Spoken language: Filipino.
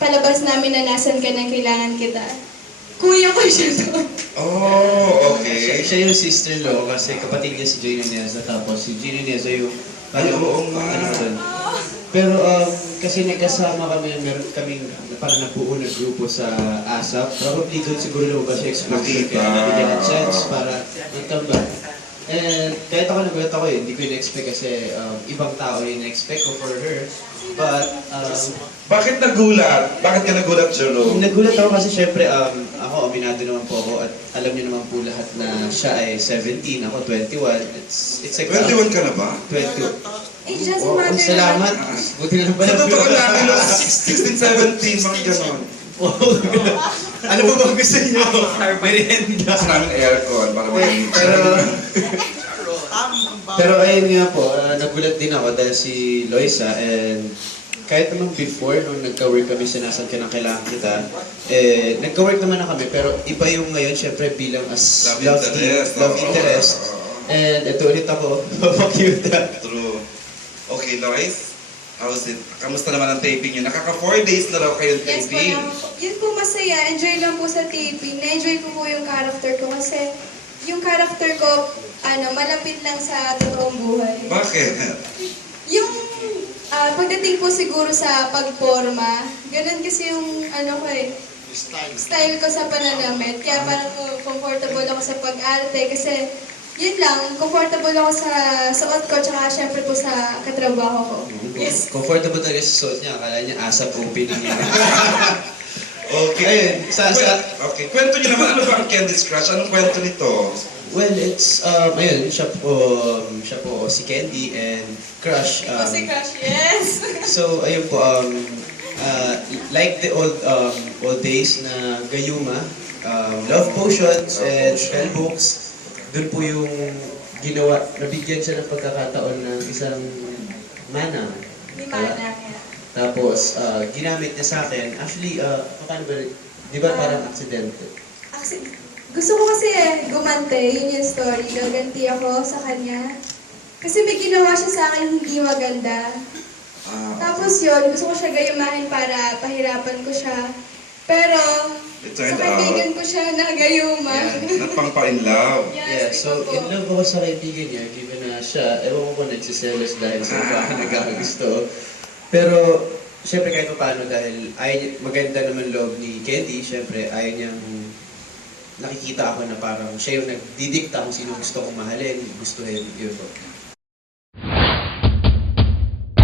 Palabas namin na nasan ka nang kailangan kita. Kuya ko siya doon. Oh, Siya, okay. siya yung sister-in-law kasi kapatid niya si Jane Ineza, tapos si Jane Ineza yung Ay, oo nga. ano ko doon. Pero kasi nagkasama kami, meron kaming parang nabuo na grupo sa ASAP. Probably doon siguro lumabas yung exposure Nakita. kaya nabigyan ng chance para magtambal. And kahit ako nagulat ako hindi ko in-expect kasi ibang tao yung in-expect ko for her. But Bakit nagulat? Bakit ka nagulat, Jerome? nagulat ako kasi syempre ako, aminado naman po ako at alam niyo naman po lahat na siya ay 17, ako 21. It's like 21 ka na ba? 20. It doesn't Oh, matter. salamat. Buti na lang Sa pala. totoo lang, 16, 17, mga ganon. Ano ba bang gusto niyo? Merienda. Gusto namin aircon para malamig. Pero ayun nga po, nagulat din ako dahil si Loisa and kahit naman before, nung nagka-work kami sa Nasan Ka Nang Kailangan Kita, nagka-work naman na kami, pero iba yung ngayon, syempre bilang as Love interest. love interest. And ito ulit ako, papakita. True. Okay, Lois, how's it? Kamusta naman ang taping niyo? Nakaka 4 days na raw kayong Yes po, taping. yun po masaya. Enjoy lang po sa taping. Na-enjoy ko po yung character ko kasi yung character ko, malapit lang sa totoong buhay. Bakit? Yung pagdating po siguro sa pagporma, ganun kasi yung style ko sa pananamit. Kaya parang comfortable ako sa pag-arte kasi yun lang, comfortable ako sa suot ko tsaka syempre po sa katrabaho ko. Yes. Comfortable talaga sa suot niya, akala niya ASAP open lang yan. Okay. Ayun, Okay, kwento niyo naman, ano ba ang Candy's Crush? Anong kwento nito? Well, it's, ayun, siya po si Candy and Crush. Ikaw si Crush, yes! So, ayun po, like the old days na gayuma, love potions and spell books, doon po yung ginawa, nabigyan siya ng pagkakataon ng isang mana. Ni Mana. Tapos, ginamit niya sa akin, actually, paano ba, di ba parang aksidente? Gusto ko kasi gumante, yun yung story. Gaganti ako sa kanya. Kasi may ginawa siya sa akin hindi maganda. Tapos yun, gusto ko siya gayumahin para pahirapan ko siya. Pero, It sa turned kaibigan out, ko siya nagayuma. nagpang-pa-in love. Yeah, so in love ako sa kaibigan niya, given na siya, ewan ko kung nagsiselos dahil sa baka nagkakagusto. Pero, syempre kahit pa paano dahil maganda naman loob ni Candy, syempre ayaw niyang nakikita ako na parang siya yung nagdidikta kung sino gusto kong mahalin, gustuhin, yun po.